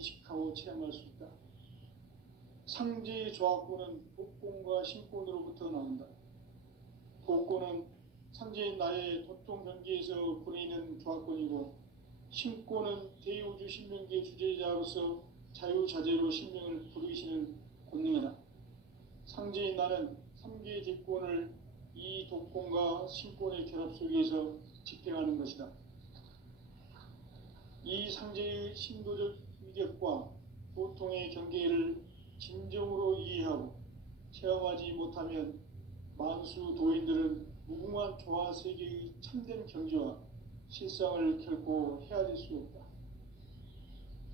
인식하고 체험할 수 있다. 상제의 조합구는 복권과 신권으로부터 나온다. 복권은 상제인 나의 도통 경계에서 보내는 조합권이고, 신권은 대우주 신명기의 주제자로서 자유자재로 신명을 부르시는 권능이다. 상제인 나는 3개의 뒷권을 이 독권과 신권의 결합 속에서 집행하는 것이다. 이 상제의 신도적 위력과 보통의 경계를 진정으로 이해하고 체험하지 못하면 만수 도인들은 무궁한 조화 세계의 참된 경지와 실상을 결코 헤아릴 수 없다.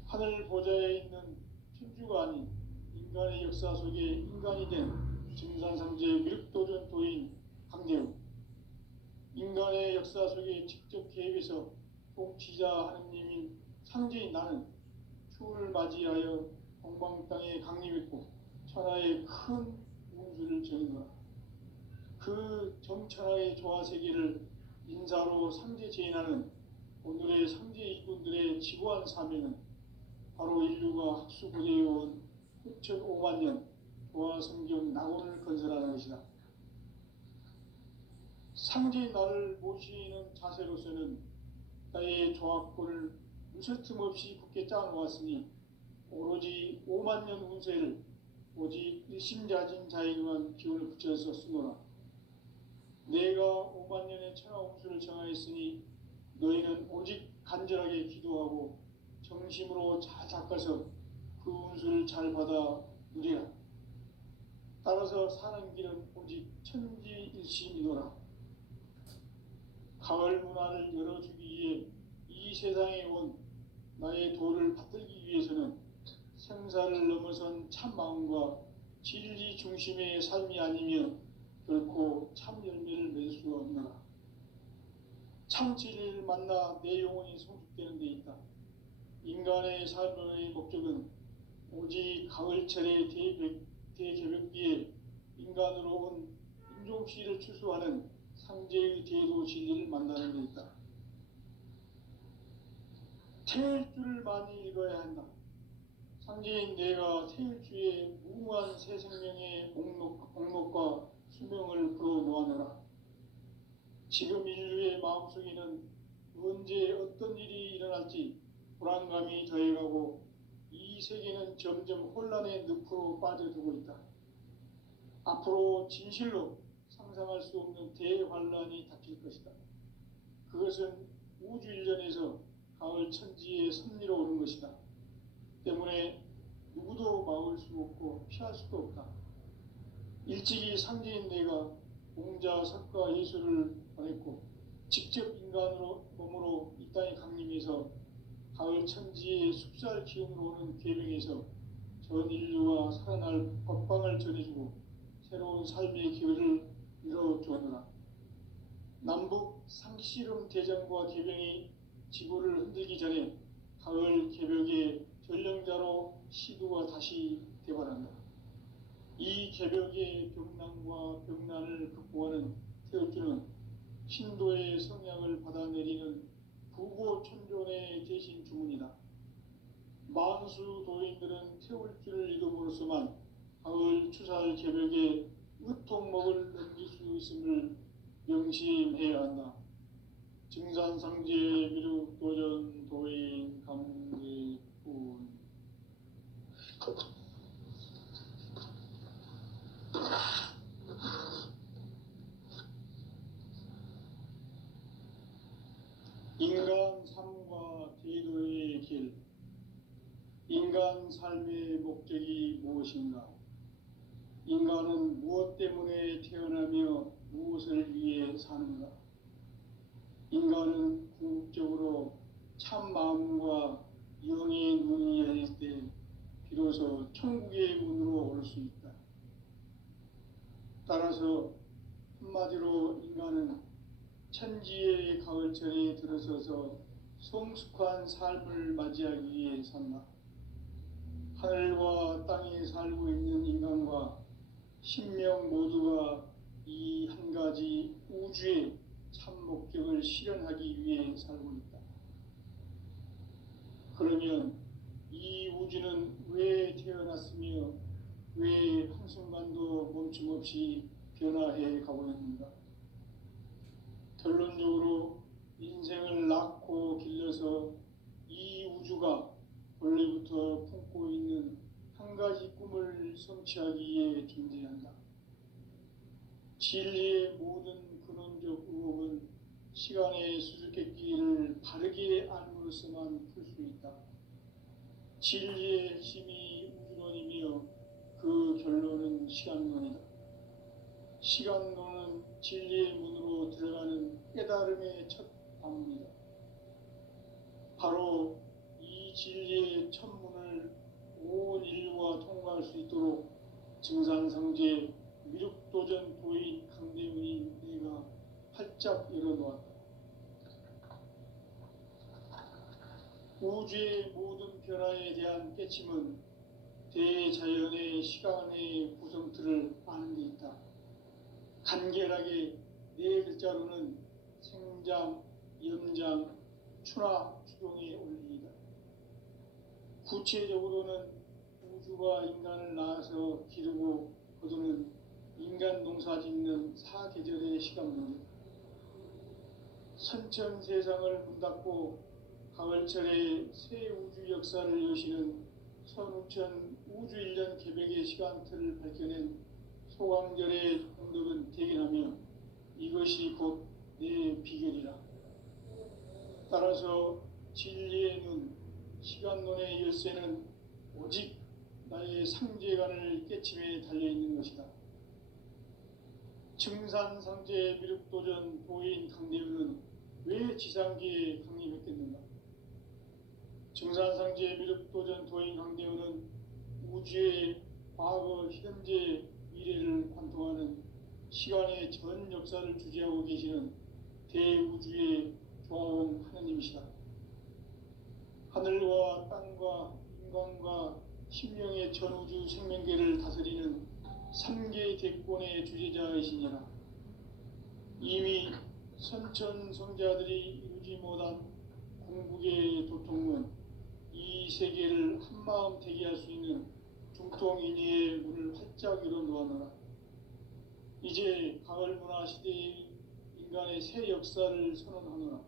하늘 보좌에 있는 천주가 아닌 인간의 역사 속에 인간이 된 증산상제 미륵도전 도인 강대우, 인간의 역사 속에 직접 개입해서 통치자 하느님인 상제인 나는 추운을 맞이하여 동방 땅에 강림했고 천하의 큰 운수를 정인거라. 그 정천하의 조화세계를 인사로 상제 제인하는 오늘의 상제 이군들의 지고한 사명은 바로 인류가 학수고대해온 6,500만 년 조화성경 낙원을 건설하는 것이다. 상제인 나를 모시는 자세로서는 나의 조합권을 무슨 틈 없이 굳게 짜놓았으니 오로지 5만 년 운세를 오직 일심자진 자에게만 기운을 붙여서 쓰노라. 내가 5만 년의 천하 운수를 정하였으니 너희는 오직 간절하게 기도하고 정심으로 잘 닦아서 그 운수를 잘 받아 누리라. 따라서 사는 길은 오직 천지일심이노라. 가을 문화를 열어주기 위해 이 세상에 온 나의 도를 받들기 위해서는 생사를 넘어선 참 마음과 진리 중심의 삶이 아니면 결코 참 열매를 맺을 수가 없노라. 참 진리를 만나 내 영혼이 성숙되는 데 있다. 인간의 삶의 목적은 오직 가을철의 대개벽기에 인간으로 온 인종씨를 추수하는 상제의 대도 진리를 만나는 데 있다. 태일주를 많이 읽어야 한다. 상제인 내가 태일주의 무궁한 새 생명의 목록과 수명을 풀어놓아내라. 지금 인류의 마음속에는 언제 어떤 일이 일어날지 불안감이 더해가고 이 세계는 점점 혼란의 늪으로 빠져들고 있다. 앞으로 진실로 상상할 수 없는 대환란이 닥칠 것이다. 그것은 우주 일전에서 가을 천지의 섭리로 오는 것이다. 때문에 누구도 막을 수 없고 피할 수도 없다. 일찍이 상제인 내가 공자, 석가, 예수를 보냈고 직접 인간으로 몸으로 이 땅에 강림해서 가을 천지의 숲살 기운으로 오는 계명에서 전 인류가 살아날 법방을 전해주고 새로운 삶의 기회를 이뤄주었노라. 남북 상씨름 대전과 개병이 지구를 흔들기 전에 가을 개벽의 전령자로 시두가 다시 개발한다. 이 개벽의 병난과 병난을 극복하는 태울주는 신도의 성향을 받아내리는 부고천존의 대신 주문이다. 만수 도인들은 태울주를 이름으로서만 가을 추살 개벽에 으통목을 넘길 수 있음을 명심해야 한다. 증산상제 미륵도전 도인 강제군. 인간 삶과 제도의 길. 인간 삶의 목적이 무엇인가? 인간은 무엇 때문에 태어나며 무엇을 위해 사는가? 인간은 궁극적으로 참 마음과 영의 눈이 열릴 때 비로소 천국의 문으로 올 수 있다. 따라서 한마디로 인간은 천지의 가을철에 들어서서 성숙한 삶을 맞이하기 위해 산다. 하늘과 땅에 살고 있는 인간과 신명 모두가 이 한 가지 우주의 참 목적을 실현하기 위해 살고 있다. 그러면 이 우주는 왜 태어났으며 왜 한순간도 멈춤 없이 변화해 가고 있는가? 결론적으로 인생을 낳고 길러서 이 우주가 원래부터 품고 있는 한 가지 꿈을 성취하기 위해 존재한다. 진리의 모든 근원적 의혹은 시간의 수수께끼를 바르게 알므로써만 풀 수 있다. 진리의 핵심이 우주론이며 그 결론은 시간론이다. 시간론은 진리의 문으로 들어가는 깨달음의 첫 방문이다. 바로 이 진리의 첫 문을 온 인류가 통과할 수 있도록 증산성제 미륵도전 도인 강대문인 내가 활짝 열어놓았다. 우주의 모든 변화에 대한 깨침은 대자연의 시간의 구성틀을 아는 데 있다. 간결하게 네 글자로는 생장, 염장, 추나 추동의 원리이다. 구체적으로는 우주가 인간을 낳아서 기르고 거두는 인간 농사 짓는 사계절의 시간문이다. 선천 세상을 문 닫고 가을철에 새 우주 역사를 여시는 선우천 우주 1년 개백의 시간틀을 밝혀낸 소강절의 공덕은 대견하며 이것이 곧 내 비결이라. 따라서 진리의 눈, 시간론의 열쇠는 오직 나의 상제관을 깨침에 달려있는 것이다. 증산상제 미륵도전 도인 강대우는 왜 지상계에 강림했겠는가? 증산상제 미륵도전 도인 강대우는 우주의 과거, 현재, 미래를 관통하는 시간의 전 역사를 주재하고 계시는 대우주의 조화원 하느님이시다. 하늘과 땅과 인간과 신명의 전우주 생명계를 다스리는 3개 대권의 주제자이시니라. 이미 선천성자들이 이루지 못한 궁극의 도통은 이 세계를 한마음 되게 할 수 있는 중통인의의 문을 활짝 열어놓아노라. 이제 가을 문화 시대의 인간의 새 역사를 선언하노라.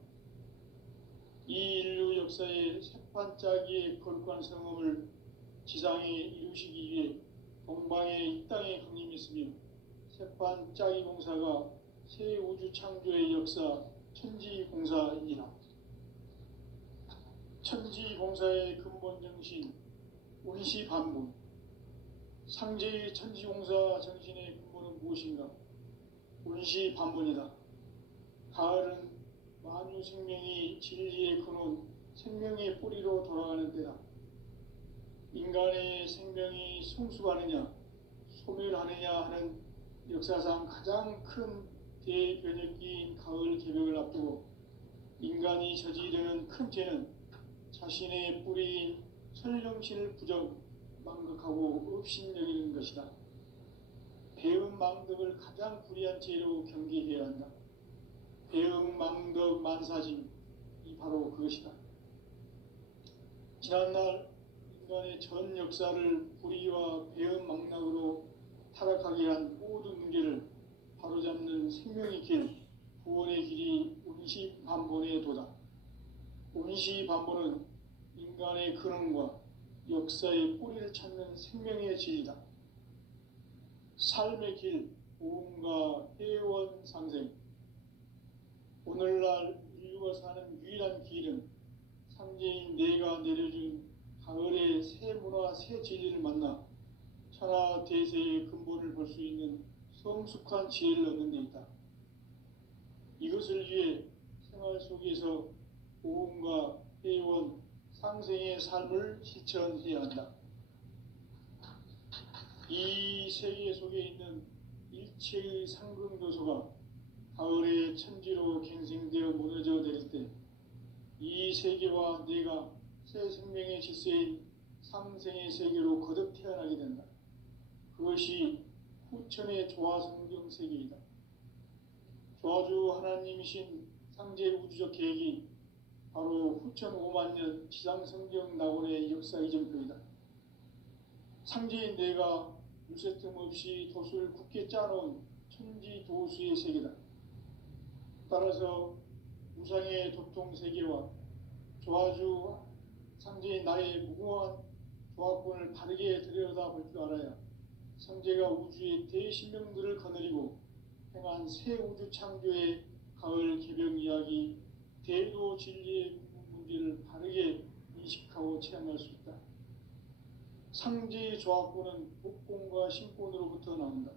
이 인류 역사의 새판짜기의 거룩한 성험을 지상에 이루시기 위해 동방에 이 땅에 강림했으며 새판짜기 공사가 새 우주 창조의 역사 천지공사이니라. 천지공사의 근본 정신 운시반분. 상제의 천지공사 정신의 근본은 무엇인가? 운시반분이다. 가을은 만유 생명이 진리의 근원, 생명의 뿌리로 돌아가는 때다. 인간의 생명이 성숙하느냐, 소멸하느냐 하는 역사상 가장 큰 대변혁기인 가을 개벽을 앞두고 인간이 저지르는 큰 죄는 자신의 뿌리인 설령신을 망각하고 업신여기는 것이다. 배은망덕을 가장 불의한 죄로 경계해야 한다. 배은망덕 만사짐이 바로 그것이다. 지난날 인간의 전 역사를 불의와 배은망락으로 타락하게 한 모든 문제를 바로잡는 생명의 길, 구원의 길이 운시반본의 도다. 운시반본은 인간의 근원과 역사의 뿌리를 찾는 생명의 진리다. 삶의 길, 보험과 회원 상생. 오늘날 인류가 사는 유일한 길은 상제인 내가 내려준 가을의 새 문화, 새 진리를 만나 천하 대세의 근본을 볼 수 있는 성숙한 지혜를 얻는 데 있다. 이것을 위해 생활 속에서 보험과 회원, 상생의 삶을 실천해야 한다. 이 세계 속에 있는 일체의 상승교소가 가을의 천지로 갱생되어 무너져 내릴 때 이 세계와 내가 새 생명의 질서인 상생의 세계로 거듭 태어나게 된다. 그것이 후천의 조화성경 세계이다. 조화주 하나님이신 상제 우주적 계획이 바로 후천 5만 년 지상성경 낙원의 역사 이정표이다. 상제인 내가 물새틈 없이 돛을 굳게 짜놓은 천지 도수의 세계다. 따라서 우상의 도통 세계와 조화주 상제인 나의 무궁한 조합권을 바르게 들여다볼 줄 알아야 성제가 우주의 대신명들을 거느리고 행한 새 우주 창조의 가을 개병 이야기, 대도 진리의 문제를 바르게 인식하고 체험할 수 있다. 상제의 조합권은 독권과 신권으로부터 나온다.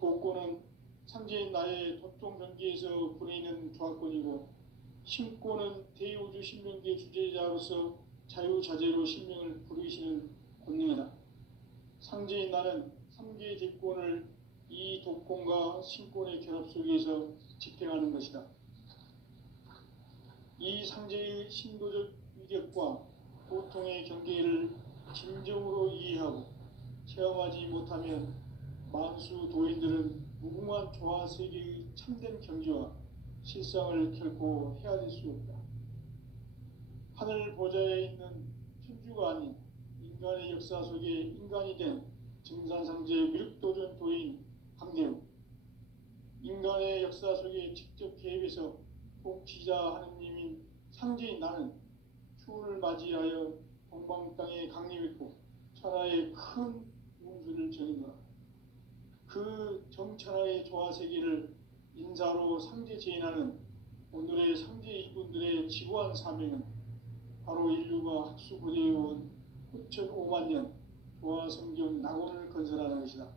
독권은 상제인 나의 도통 경계에서 보내는 조합권이고, 신권은 대우주 신명계 주제자로서 자유자재로 신명을 부르시는 권능이다. 상제인 나는 3개의 대권을 이 독권과 신권의 결합 속에서 집행하는 것이다. 이 상제의 신도적 위력과 보통의 경계를 진정으로 이해하고 체험하지 못하면 만수 도인들은 무궁한 조화 세계의 참된 경지와 실상을 결코 헤아릴 수 없다. 하늘 보좌에 있는 천주가 아닌 인간의 역사 속에 인간이 된 증산상제 미륵도전 도인 강대우, 인간의 역사 속에 직접 개입해서 통치자 하느님인 상제인 나는 추운을 맞이하여 동방 땅에 강림했고 천하의 큰 운수를 전이노라. 그 정천하의 조화세계를 인사로 상제 제인하는 오늘의 상제 이군들의 지구한 사명은 바로 인류가 학수고대해온 후천 5만 년 조화성경 낙원을 건설하는 것이다.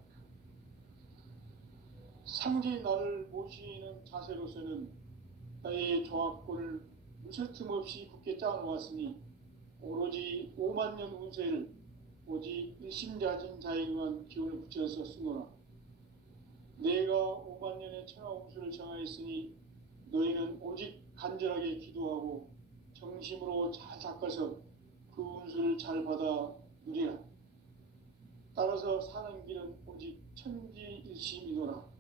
상제인 나를 모시는 자세로서는 나의 조합권을 무설틈 없이 굳게 짜놓았으니 오로지 5만 년 운세를 오직 일심자진 자에게만 기운을 붙여서 쓰노라. 내가 5만 년의 천하 운수를 정하였으니 너희는 오직 간절하게 기도하고 정심으로 잘 닦아서 그 운수를 잘 받아 누리라. 따라서 사는 길은 오직 천지일심이노라.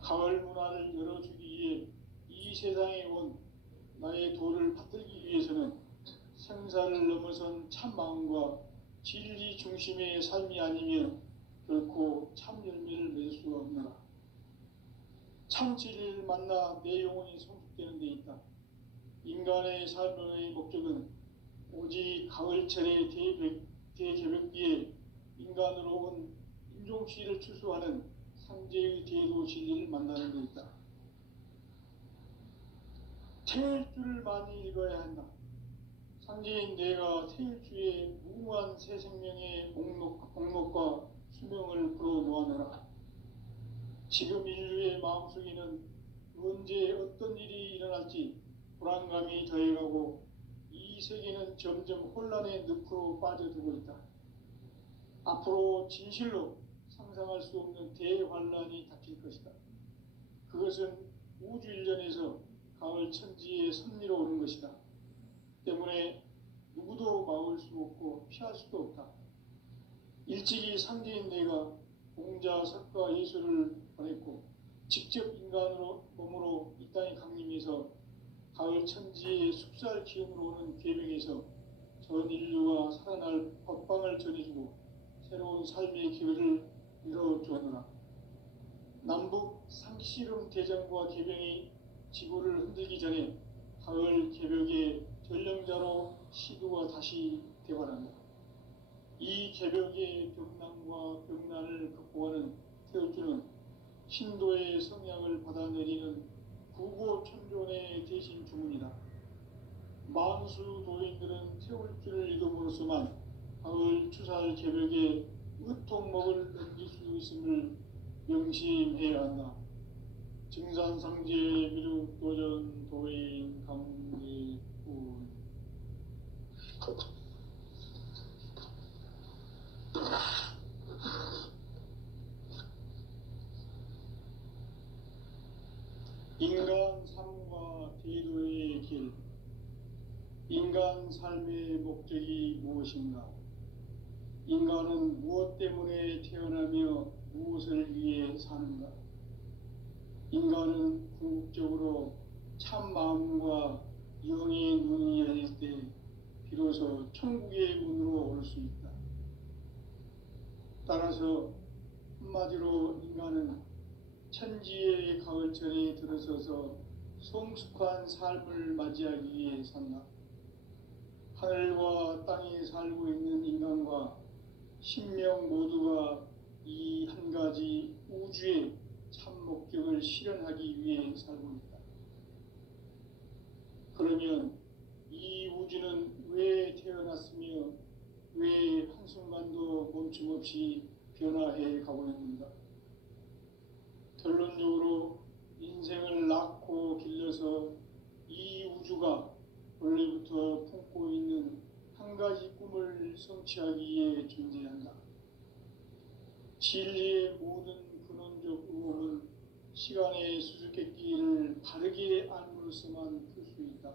가을 문화를 열어주기 위해 이 세상에 온 나의 도를 받들기 위해서는 생사를 넘어선 참 마음과 진리 중심의 삶이 아니면 결코 참 열매를 맺을 수가 없노라. 참 진리를 만나 내 영혼이 성숙되는 데 있다. 인간의 삶의 목적은 오직 가을철의 대개벽기에 인간으로 온 인종시를 추수하는 상제의 대도 진리를 만나는 데 있다. 태일주를 많이 읽어야 한다. 상제인 내가 태일주의 무궁한 새 생명의 목록과 수명을 불어놓아내라. 지금 인류의 마음속에는 언제 어떤 일이 일어날지 불안감이 더해가고 이 세계는 점점 혼란의 늪으로 빠져들고 있다. 앞으로 진실로 상상할 수 없는 대환란이 닥칠 것이다. 그것은 우주 일련에서 가을 천지의 섭리로 오는 것이다. 때문에 누구도 막을 수 없고 피할 수도 없다. 일찍이 상제인 내가 공자, 석가, 예수를 보냈고 직접 인간으로 몸으로 이 땅에 강림해서 가을 천지의 숲살 기운으로 오는 계명에서 전 인류가 살아날 법방을 전해주고 새로운 삶의 기회를 이뤄주었노라. 남북 상씨름 대전과 계병이 지구를 흔들기 전에 가을 개벽의 전령자로 시두가 다시 대관한다. 이 개벽의 병난과 병난을 극복하는 태울주는 신도의 성향을 받아내리는 구고천존의 대신 주문이다. 만수 도인들은 태울주를 읽음으로써만 가을 추살 개벽의 의통목을 넘길 수 있음을 명심해야 한다. 증산상제 미륵도전 도인 강대군. 인간 삶과 대도의 길. 인간 삶의 목적이 무엇인가? 인간은 무엇 때문에 태어나며 무엇을 위해 사는가? 인간은 궁극적으로 참 마음과 영의 눈이 열릴 때 비로소 천국의 문으로 올 수 있다. 따라서 한마디로 인간은 천지의 가을철에 들어서서 성숙한 삶을 맞이하기 위해 산다. 하늘과 땅에 살고 있는 인간과 신명 모두가 이 한 가지 우주의 참 목적을 실현하기 위해 살고 있다. 그러면 이 우주는 왜 태어났으며 왜 한순간도 멈춤 없이 변화해 가고 있는가? 결론적으로 인생을 낳고 길러서 이 우주가 원래부터 품고 있는 한 가지 꿈을 성취하기 위해 존재한다. 진리의 모든 근원적 의혹은 시간의 수수께끼를 바르게 알므로서만 풀 수 있다.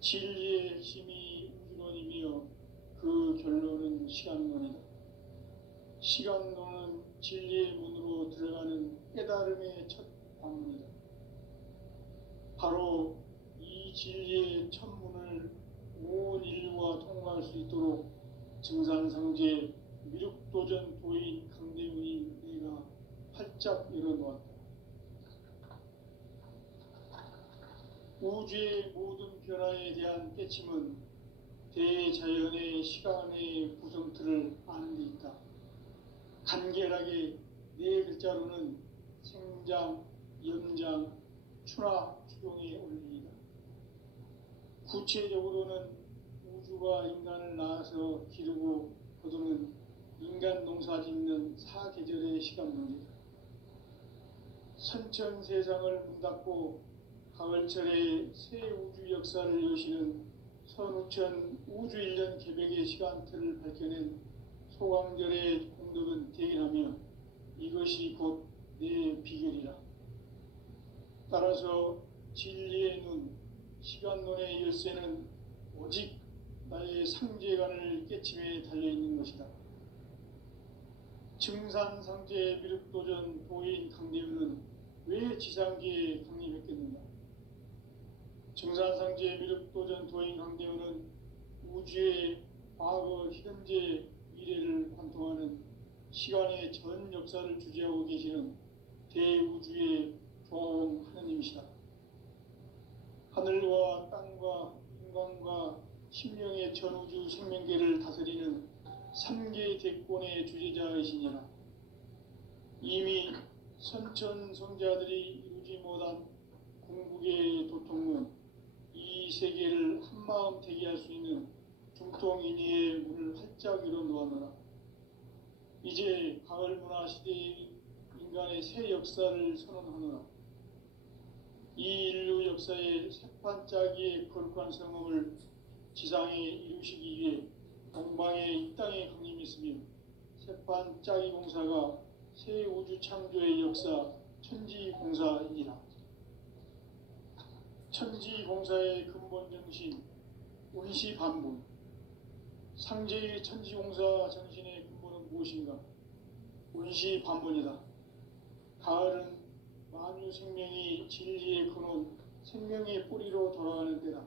진리의 핵심이 우주론이며 그 결론은 시간론이다. 시간론은 진리의 문으로 들어가는 깨달음의 첫 방문이다. 바로 이 진리의 첫 문을 온 인류가 통과할 수 있도록 증산상제 미륵도전 도인 강대훈이 내가 활짝 열어놓았다. 우주의 모든 변화에 대한 깨침은 대자연의 시간의 구성틀을 아는 데 있다. 간결하게 네 글자로는 생장, 연장, 추나 추동의 원리이다. 구체적으로는 우주가 인간을 낳아서 기르고 거두는 인간 농사 짓는 사계절의 시간론이다. 선천 세상을 문 닫고 가을철에 새 우주 역사를 여시는 선우천 우주 1년 개백의 시간틀을 밝혀낸 소강절의 공덕은 대견하며 이것이 곧 내 비결이라. 따라서 진리의 눈, 시간론의 열쇠는 오직 나의 상제관을 깨침에 달려있는 것이다. 증산상제 미륵도전 도인 강대훈은 왜 지상계에 강림했겠는가? 증산상제 미륵도전 도인 강대훈은 우주의 과거, 현재, 미래를 관통하는 시간의 전 역사를 주재하고 계시는 대우주의 조화원 하느님이시다. 하늘과 땅과 인간과 신명의 전우주 생명계를 다스리는 3계 대권의 주재자이시니라. 이미 선천성자들이 이루지 못한 궁극의 도통은 이 세계를 한마음 되게 할 수 있는 중통인의의 문을 활짝 열어놓았노라. 이제 가을 문화 시대의 인간의 새 역사를 선언하노라. 이 인류 역사의 새판짜기의 거룩한 성음을 지상에 이루시기 위해 동방의 이 땅에 강림했으며 새판짜기 공사가 새 우주 창조의 역사 천지공사이니라. 천지공사의 근본 정신 운시반본. 상제의 천지공사 정신의 근본은 무엇인가? 운시반본이다. 가을은 만유 생명이 진리의 근원, 생명의 뿌리로 돌아가는 때다.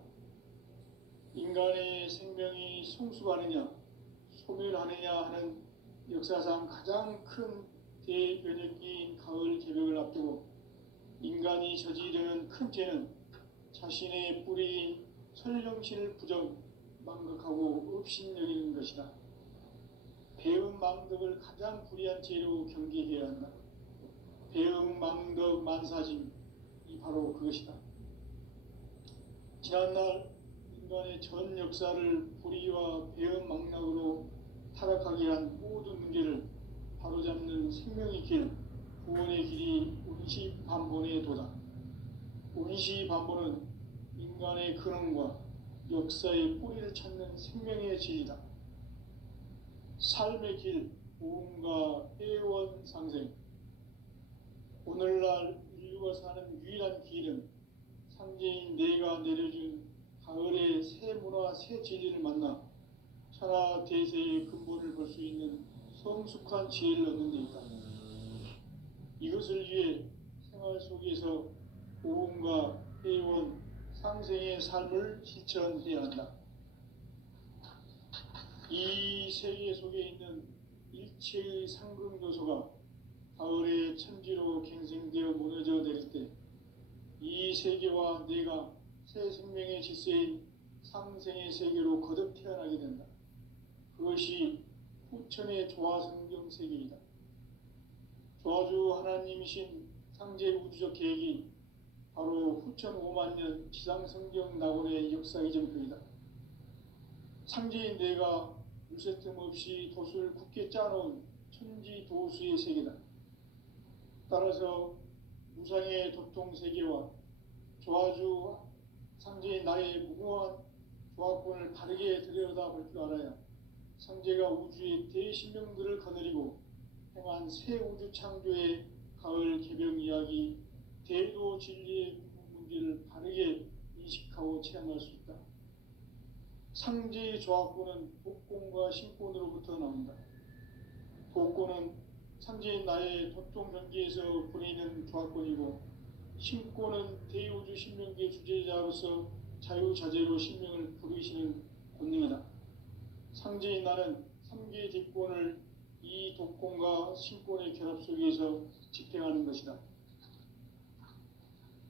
인간의 생명이 성숙하느냐, 소멸하느냐 하는 역사상 가장 큰 대변혁기인 가을 개벽을 앞두고 인간이 저지르는 큰 죄는 자신의 뿌리인 설령신을 부정, 망극하고 업신여기는 것이다. 배음 망덕을 가장 불의한 죄로 경계해야 한다. 배음 망덕 만사짐이 바로 그것이다. 지난날 인간의 전 역사를 불의와 배음 망락으로 타락하게 한 모든 문제를 바로잡는 생명의 길, 구원의 길이 운시반본의 도다. 운시반본은 인간의 근원과 역사의 뿌리를 찾는 생명의 진리다. 삶의 길, 보험과 회원 상생. 오늘날 인류가 사는 유일한 길은 상제인 내가 내려준 가을의 새 문화, 새 진리를 만나 천하 대세의 근본을 볼 수 있는 성숙한 지혜를 얻는 데 있다. 이것을 위해 생활 속에서 보험과 해온 상생의 삶을 실천해야 한다. 이 세계 속에 있는 일체의 상승요소가 가을의 천지로 갱생되어 무너져 내릴 때 이 세계와 내가 새 생명의 질서인 상생의 세계로 거듭 태어나게 된다. 그것이 후천의 조화성경 세계이다. 조화주 하나님이신 상제 우주적 계획이 바로 후천 5만 년 지상성경 낙원의 역사 이전표이다. 상제인 내가 물새틈 없이 돛을 굳게 짜놓은 천지 도수의 세계다. 따라서 무상의 도통 세계와 조화주 상제인 나의 무궁한 조화권을 바르게 들여다볼 줄 알아야 상제가 우주의 대신명들을 거느리고 행한 새 우주 창조의 가을 개병 이야기 대도 진리의 문제를 바르게 인식하고 체험할 수 있다. 상제의 조화권은 복권과 신권으로부터 나온다. 복권은 상제인 나의 도통 경계에서 보내는 조화권이고, 신권은 대우주 신명계 주제자로서 자유자재로 신명을 부르시는 권능이다. 상제인 나는 3개의 뒷권을 이 독권과 신권의 결합 속에서 집행하는 것이다.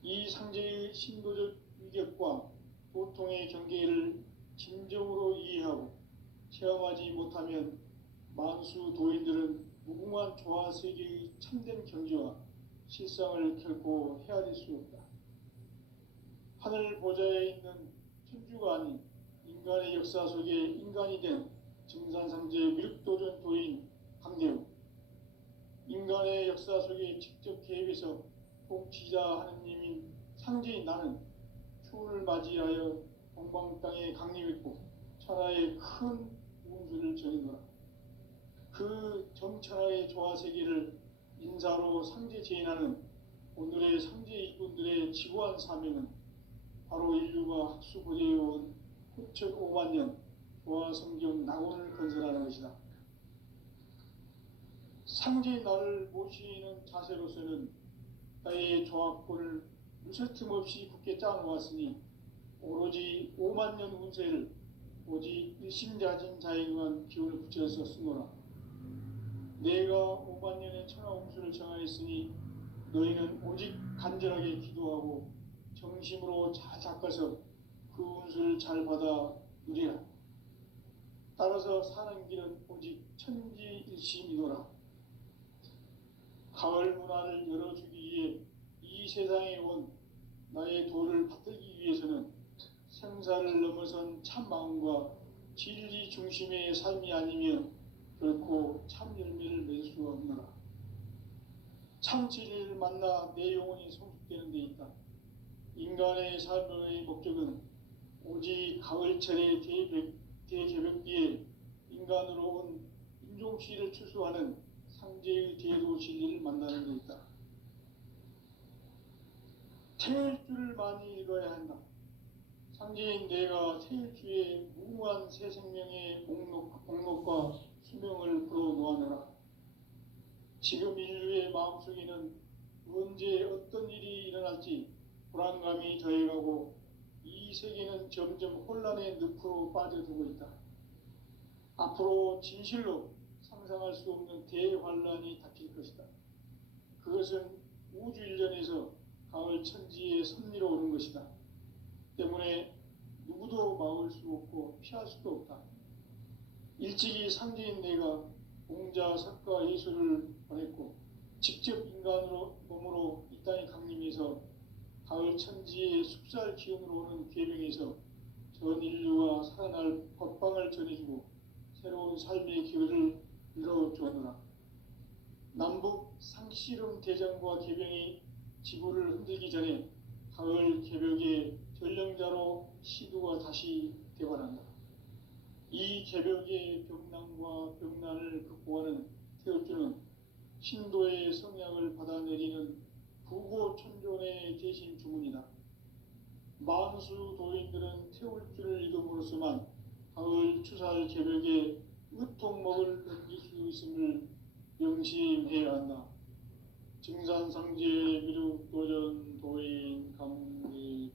이 상제의 신도적 위격과 도통의 경계를 진정으로 이해하고 체험하지 못하면 만수 도인들은 무궁한 조화 세계의 참된 경지와 실상을 결코 헤아릴 수 없다. 하늘 보좌에 있는 천주가 아닌 인간의 역사 속에 인간이 된 증산상제 미륵도전 도인 강대우, 인간의 역사 속에 직접 개입해서 통치자 하느님인 상제인 나는 추운을 맞이하여 동방 땅에 강림했고 천하의 큰 운수를 전해노라. 그 정천하의 조화 세계를 인사로 상제 제인하는 오늘의 상제 이군들의 지구한 사명은 바로 인류가 학수고대해온 후천 5만 년 조화 성경 낙원을 건설하는 것이다. 상제인 나를 모시는 자세로서는 나의 조화권을 무쇠틈 없이 굳게 짜놓았으니 오로지 5만 년 운세를 오직 일심자진 자에게만 기운을 붙여서 쓰노라. 내가 5만 년의 천하 운수를 정하였으니 너희는 오직 간절하게 기도하고 정심으로 잘 닦아서 그 운수를 잘 받아 누리라. 따라서 사는 길은 오직 천지일심이노라. 가을 문화를 열어주기 위해 이 세상에 온 나의 도를 받들기 위해서는 생사를 넘어선 참 마음과 진리 중심의 삶이 아니면 결코 참 열매를 맺을 수가 없노라. 참 진리를 만나 내 영혼이 성숙되는 데 있다. 인간의 삶의 목적은 오직 가을철의 대개벽기에 인간으로 온 인종시를 추수하는 상제의 대도 진리를 만나는 데 있다. 태일주를 많이 읽어야 한다. 상제인 내가 태일주의 무궁한 새 생명의 목록과 수명을 풀어놓아노라. 지금 인류의 마음속에는 언제 어떤 일이 일어날지 불안감이 더해가고 이 세계는 점점 혼란의 늪으로 빠져들고 있다. 앞으로 진실로 상상할 수 없는 대환란이 닥칠 것이다. 그것은 우주 일전에서 가을 천지의 섭리로 오는 것이다. 때문에 누구도 막을 수 없고 피할 수도 없다. 일찍이 상제인 내가 공자, 석가, 예수를 보냈고 직접 인간으로 몸으로 이 땅에 강림해서 가을 천지의 숲살 기운으로 오는 계명에서 전 인류가 살아날 법방을 전해주고 새로운 삶의 기회를 이뤄주었노라. 남북 상씨름 대전과 개병이 지구를 흔들기 전에 가을 개벽의 전령자로 시두가 다시 대발한다. 이 개벽의 벽난과 벽난을 극복하는 태울주는 신도의 성약을 받아내리는 부고천존의 대신 주문이다. 만수 도인들은 태울주를 읽음으로써만 가을 추살 개벽의 의통목을 넘길 수 있음을 명심해야 한다. 증산상제 미륵도전 도인 감리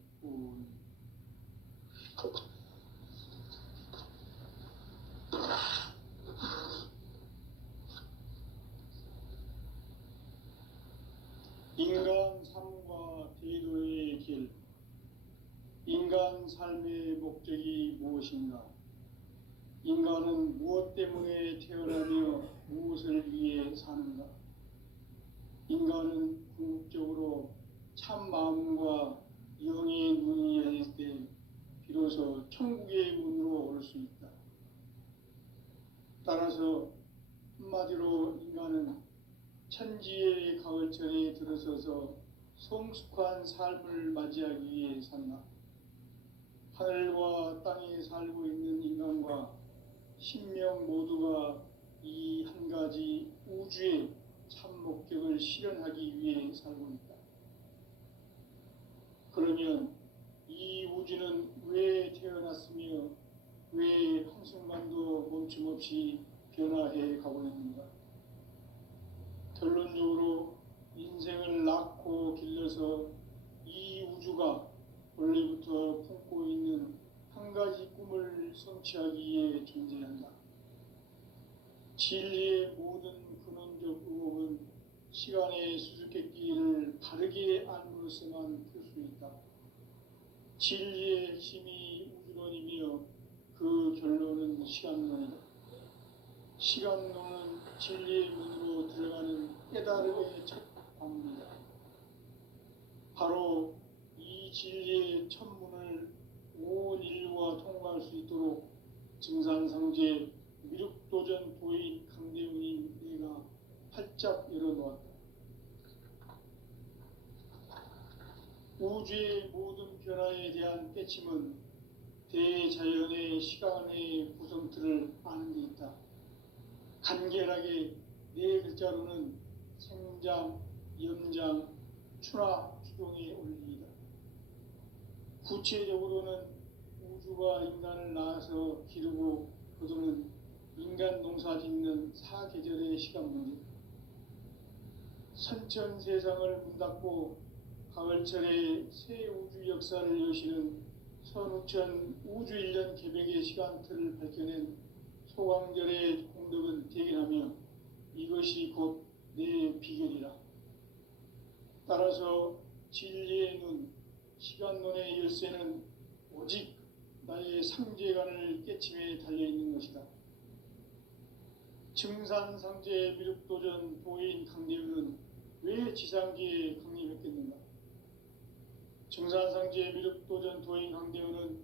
인간 삶과 대도의 길. 인간 삶의 목적이 무엇인가? 인간은 무엇 때문에 태어나며 무엇을 위해 사는가? 인간은 궁극적으로 참 마음과 영의 눈이 열릴 때 비로소 천국의 문으로 올 수 있다. 따라서 한마디로 인간은 천지의 가을철에 들어서서 성숙한 삶을 맞이하기 위해 산다. 하늘과 땅에 살고 있는 인간과 신명 모두가 이 한 가지 우주의 참 목적을 실현하기 위해 살고 있다. 그러면 이 우주는 왜 태어났으며 왜 한순간도 멈춤없이 변화해 가고 있는가? 결론적으로 인생을 낳고 길러서 이 우주가 원래부터 품고 있는 한 가지 꿈을 성취하기 위해 존재한다. 진리의 모든 근원적 의혹은 시간의 수수께끼를 바르게 알므로써만 풀 수 있다. 진리의 핵심이 우주론이며 그 결론은 시간론이다. 시간론은 진리의 문으로 들어가는 깨달음의 첫 방문이다. 바로 이 진리의 첫 문을 온 인류가 통과할 수 있도록 증산상제 미륵도전 도인 강대훈이 내가 활짝 열어놓았다. 우주의 모든 변화에 대한 깨침은 대자연의 시간의 구성틀을 아는 데 있다. 간결하게 네 글자로는 생장, 염장, 추나 추동의 원리이다. 구체적으로는 우주가 인간을 낳아서 기르고 거두는 인간 농사 짓는 사계절의 시간 문제. 선천 세상을 문 닫고 가을철에 새 우주 역사를 여시는 선우천 우주 1년 개벽의 시간틀을 밝혀낸 소강절의 공덕은 대견하며 이것이 곧 내 비결이라. 따라서 진리의 눈, 시간론의 열쇠는 오직 나의 상제관을 깨침에 달려있는 것이다. 증산상제 미륵도전 도인 강대훈은 왜 지상계에 강림했겠는가? 증산상제 미륵도전 도인 강대훈은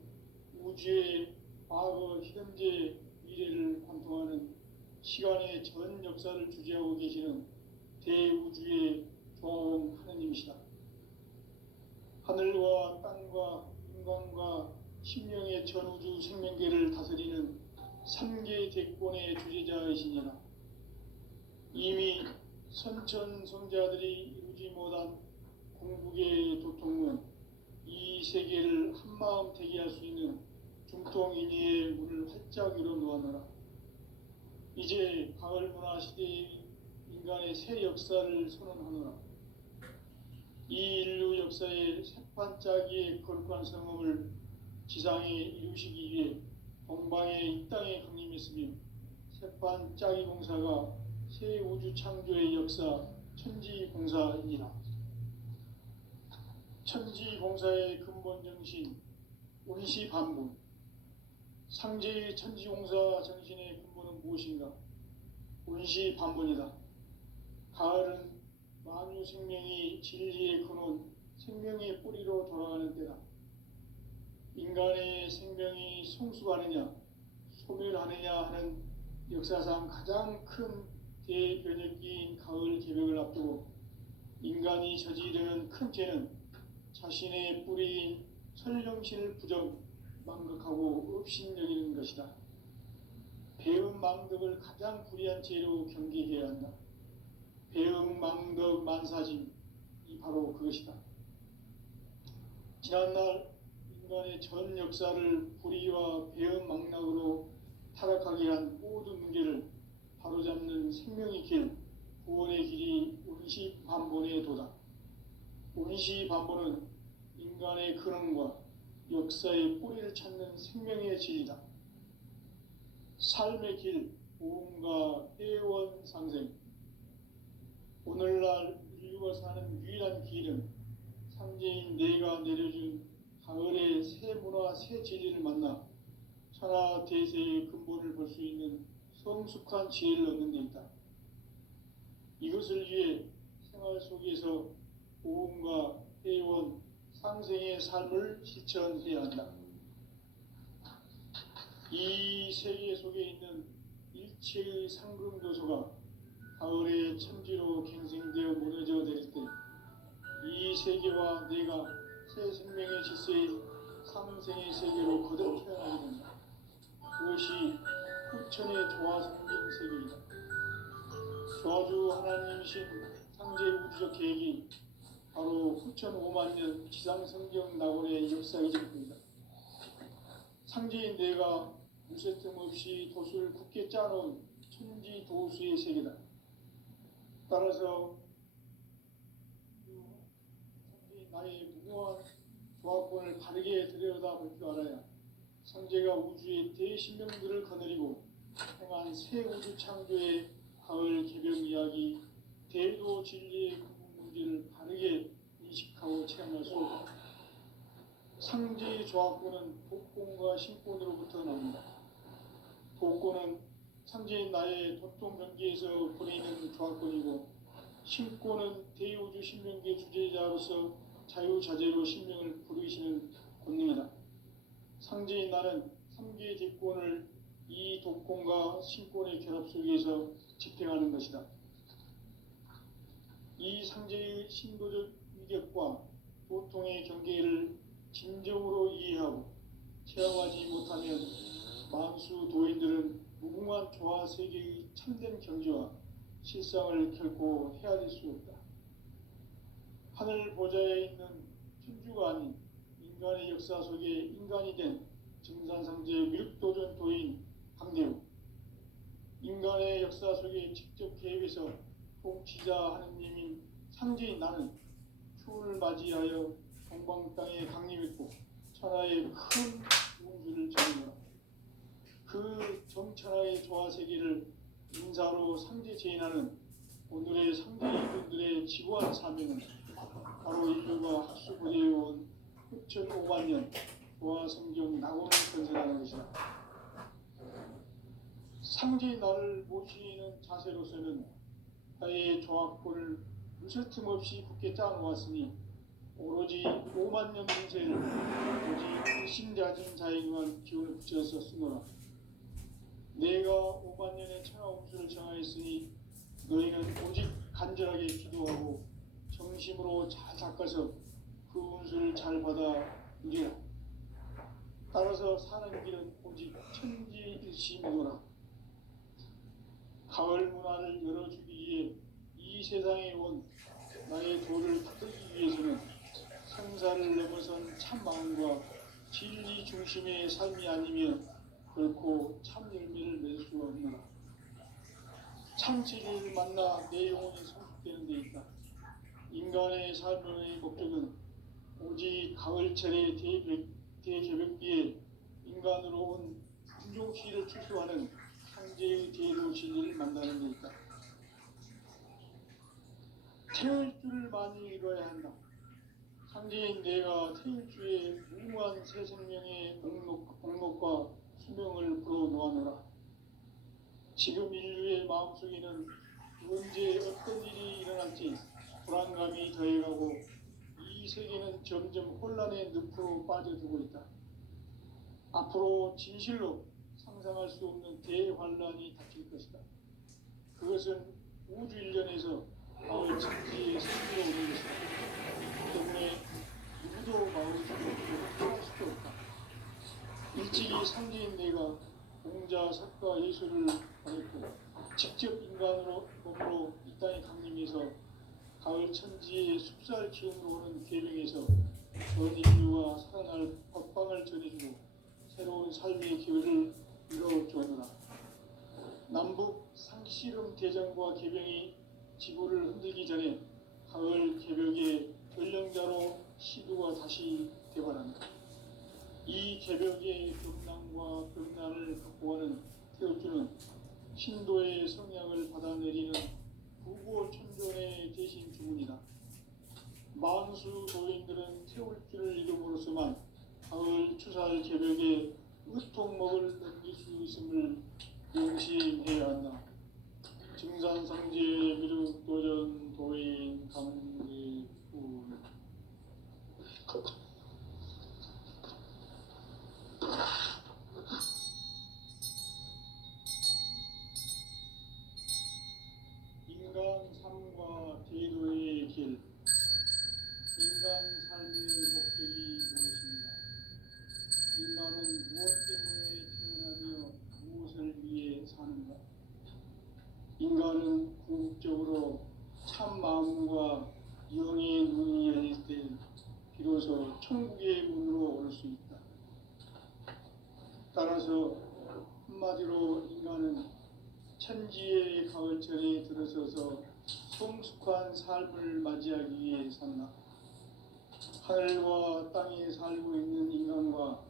우주의 과거, 현재, 미래를 관통하는 시간의 전 역사를 주재하고 계시는 대우주의 조화원 하느님이시다. 하늘과 땅과 인간과 심령의 전우주 생명계를 다스리는 3계 대권의 주재자이시니라. 이미 선천성자들이 이루지 못한 궁극의 도통문, 이 세계를 한마음 대기할 수 있는 중통인의의 문을 활짝 열어놓아노라. 이제 가을 문화 시대의 인간의 새 역사를 선언하노라. 이 인류 역사의 새판짜기의 거룩한 성음을 지상에 이루시기 위해 동방의 이 땅에 강림했으며 새판짜기 공사가 새 우주 창조의 역사 천지공사이니라. 천지공사의 근본 정신 온시반분. 상제의 천지공사 정신의 근본은 무엇인가? 온시반분이다. 가을은 만유 생명이 진리의 근원, 생명의 뿌리로 돌아가는 때다. 인간의 생명이 성숙하느냐, 소멸하느냐 하는 역사상 가장 큰 대변혁기인 가을 개벽을 앞두고 인간이 저지르는 큰 죄는 자신의 뿌리인 설령신을 부정, 망극하고 업신여기는 것이다. 배음 망덕을 가장 불의한 죄로 경계해야 한다. 배음 망덕 만사짐, 이 바로 그것이다. 지난날 인간의 전 역사를 불의와 배음 망락으로 타락하게 한 모든 문제를 바로잡는 생명의 길, 구원의 길이 온시반본의 도다. 온시반본은 인간의 근원과 역사의 뿌리를 찾는 생명의 진리다. 삶의 길, 보험과 회원 상생. 오늘날 인류가 사는 유일한 길은 상제인 내가 내려준 가을의 새 문화, 새 진리를 만나 천하 대세의 근본을 볼 수 있는 성숙한 지혜를 얻는 데 있다. 이것을 위해 생활 속에서 보험과 회원, 상생의 삶을 실천해야 한다. 이 세계 속에 있는 일체의 상금 요소가 가을의 천지로 갱생되어 무너져 내릴 때 이 세계와 내가 새 생명의 질서인 상생의 세계로 거듭 태어나게 된다. 그것이 후천의 조화 생긴 세계이다. 조화주 하나님이신 상제 우주적 계획이 바로 후천 5만 년 지상성경 낙원의 역사이실 뿐이다. 상제인 내가 무쇠틈 없이 도수를 굳게 짜놓은 천지 도수의 세계다. 따라서 상제인 나의 무궁한 조합권을 바르게 들여다볼 줄 알아야 상제가 우주의 대신명들을 거느리고 행한 새 우주 창조의 가을 개벽 이야기, 대도 진리의 근본 문제를 바르게 인식하고 체험할 수 있다. 상제의 조합권은 독권과 신권으로부터 나온다. 독권은 상제인 나의 도통 경계에서 보내는 조합권이고, 신권은 대우주 신명계 주제자로서 자유자재로 신명을 부르시는 권능이다. 상제인 나는 3개의 뒷권을 이 독권과 신권의 결합 속에서 집행하는 것이다. 이 상제의 신도적 위격과 보통의 경계를 진정으로 이해하고 체험하지 못하면 만수 도인들은 무궁한 조화 세계의 참된 경지와 실상을 결코 헤아릴 수 없다. 하늘 보좌에 있는 천주가 아닌 인간의 역사 속에 인간이 된 증산상제 미륵도전 도인 강대우, 인간의 역사 속에 직접 개입해서 통치자 하느님인 상제인 나는 추운을 맞이하여 동방 땅에 강림했고 천하의 큰 운수를 전하노라. 그 정천하의 조화 세계를 인사로 상제 제인하는 오늘의 상제 이분들의 지구한 사명은 바로 인류가 학수고대해온 후천 5만 년 조화 성경 낙원을 건설하는 것이다. 상제의 나를 모시는 자세로서는 나의 조합권을 무쇠틈 없이 굳게 짜놓았으니 오로지 5만 년 인생을 오직 일심자진 자에게만 기운을 붙여서 쓰노라. 내가 5만 년의 천하 운수를 정하였으니 너희는 오직 간절하게 기도하고 정심으로 잘 닦아서 그 운수를 잘 받아 누리라. 따라서 사는 길은 오직 천지일심이노라. 가을 문화를 열어주기 위해 이 세상에 온 나의 도를 받들기 위해서는 생사를 넘어선 참 마음과 진리 중심의 삶이 아니면 결코 참 열매를 낼 수가 없노라. 참 진리를 만나 내 영혼이 성숙되는 데 있다. 인간의 삶의 목적은 오직 가을철의 대개벽기에 인간으로 온 인종시를 추수하는 상제의 대도 진리를 만나는 데 있다. 태울 줄을 많이 읽어야 한다. 상제인 내가 태울 주의 무궁한 새 생명의 목록과 수명을 불어놓아노라. 지금 인류의 마음속에는 언제 어떤 일이 일어날지 불안감이 더해가고 이 세계는 점점 혼란의 늪으로 빠져들고 있다. 앞으로 진실로 상상할 수 없는 대환란이 닥칠 것이다. 그것은 우주 일련에서 가을 천지에 생기러 오는 것이다. 때문에 누구도 마음을 할 수도 없다. 일찍이 상제인 내가 공자, 석가, 예술을 보냈고 직접 인간으로 몸으로 이 땅에 강림해서 가을 천지의 숲살 기운으로 오는 계명에서 전 인류가 살아날 법방을 전해주고 새로운 삶의 기회를 이뤄주었노라. 남북 상씨름 대전과 개병이 지구를 흔들기 전에 가을 개벽의 전령자로 시두가 다시 되발한다. 이 개벽의 금난과 금난을 극복하는 태우주는 신도의 성향을 받아내리는 부고천존의 대신 주문이다. 만수 도인들은 태울주를 이름으로서만 가을 추살 개벽에 으통목을 넘길 수 있음을 명심해야 한다. 증산상제 미륵도전 도인 강대군. 인간 삶과 제도의 길. 인간 삶의 목적이 무엇인가? 인간은 무엇 때문에 태어나며 무엇을 위해 사는가? 인간은 궁극적으로 참 마음과 영의 눈이 열릴 때 비로소 천국의 문으로 올 수 있다. 따라서 한마디로 인간은 천지의 가을철에 들어서서 성숙한 삶을 맞이하기 위해 산다. 하늘과 땅에 살고 있는 인간과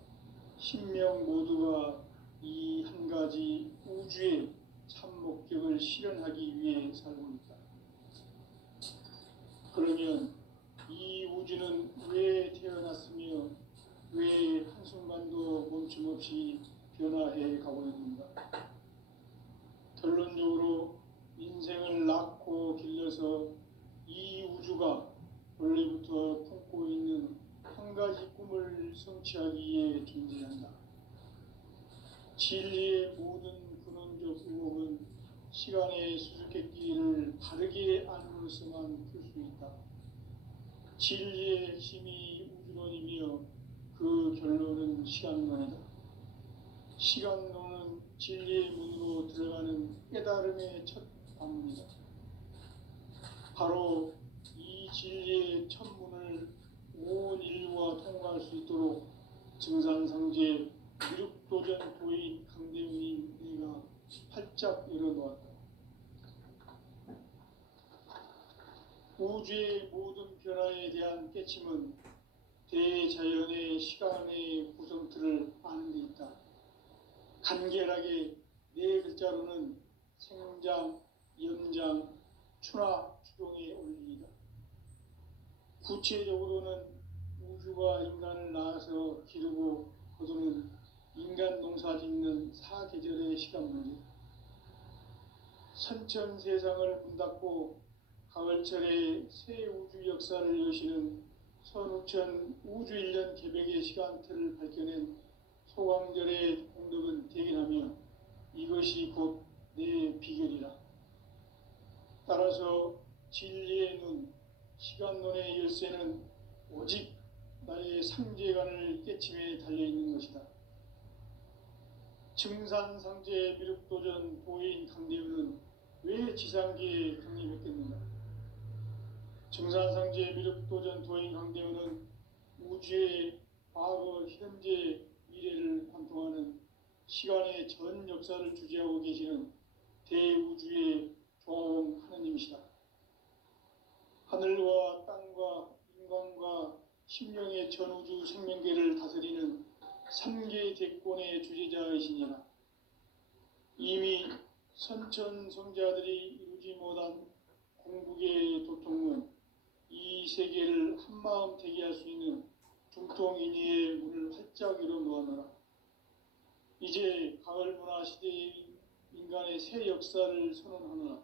신명 모두가 이 한 가지 우주의 참 목적을 실현하기 위해 살고 있다. 그러면 이 우주는 왜 태어났으며 왜 한순간도 멈춤없이 변화해 가고 있는가? 결론적으로 인생을 낳고 길러서 이 우주가 원래부터 품고 있는 한 가지 꿈을 성취하기 위해 존재한다. 진리의 모든 근원적 의혹은 시간의 수수께끼를 바르게 안으로서만 풀 수 있다. 진리의 핵심이 우주론이며 그 결론은 시간론이다. 시간론은 진리의 문으로 들어가는 깨달음의 첫 관문이다. 바로 이 진리의 첫 문을 온 인류가 통과할 수 있도록 증산상제 미륵도전 도인 강대훈이 내가 활짝 열어놓았다. 우주의 모든 변화에 대한 깨침은 대자연의 시간의 구성틀을 아는 데 있다. 간결하게 네 글자로는 생장, 연장, 추나 추동의 원리이다. 구체적으로는 우주가 인간을 낳아서 기르고 거두는 인간 농사 짓는 사계절의 시간 문제. 선천 세상을 문 닫고 가을철에 새 우주 역사를 여시는 선우천 우주 1년 개벽의 시간틀을 밝혀낸 소강절의 공덕은 대견하며 이것이 곧 내 비결이라. 따라서 진리의 눈, 시간론의 열쇠는 오직 나의 상제관을 깨침에 달려있는 것이다. 증산상제 미륵도전 도인 강대훈은 왜 지상계에 강림했겠는가? 증산상제 미륵도전 도인 강대훈은 우주의 과거, 현재, 미래를 관통하는 시간의 전 역사를 주재하고 계시는 대우주의 조화원 하느님이시다. 하늘과 땅과 인간과 심령의 전우주 생명계를 다스리는 3개 대권의 주제자이시니라. 이미 선천성자들이 이루지 못한 궁극의 도통은 이 세계를 한마음 되게 할 수 있는 중통인의의 문을 활짝 열어놓아노라. 이제 가을 문화 시대의 인간의 새 역사를 선언하노라.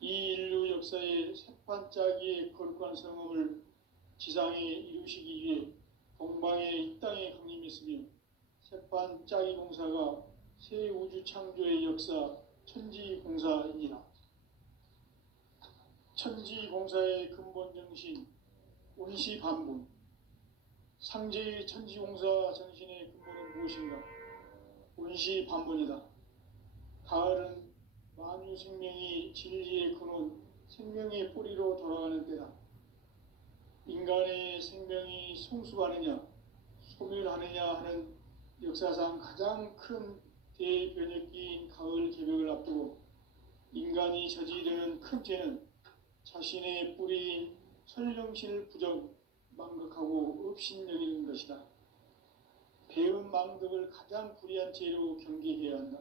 이 인류 역사의 새판짜기의 거룩한 성음을 지상에 이루시기 위해 동방의 이 땅에 강림했으며 새판짜기 공사가 새 우주 창조의 역사 천지공사이니라. 천지공사의 근본 정신 운시반분. 상제의 천지공사 정신의 근본은 무엇인가? 운시반분이다. 가을은 만유 생명이 진리의 근원, 생명의 뿌리로 돌아가는 때다. 인간의 생명이 성숙하느냐, 소멸하느냐 하는 역사상 가장 큰 대변혁기인 가을 개벽을 앞두고 인간이 저지르는 큰 죄는 자신의 뿌리인 설령신을 부정, 망각하고 업신여기는 것이다. 배은망덕을 가장 불의한 죄로 경계해야 한다.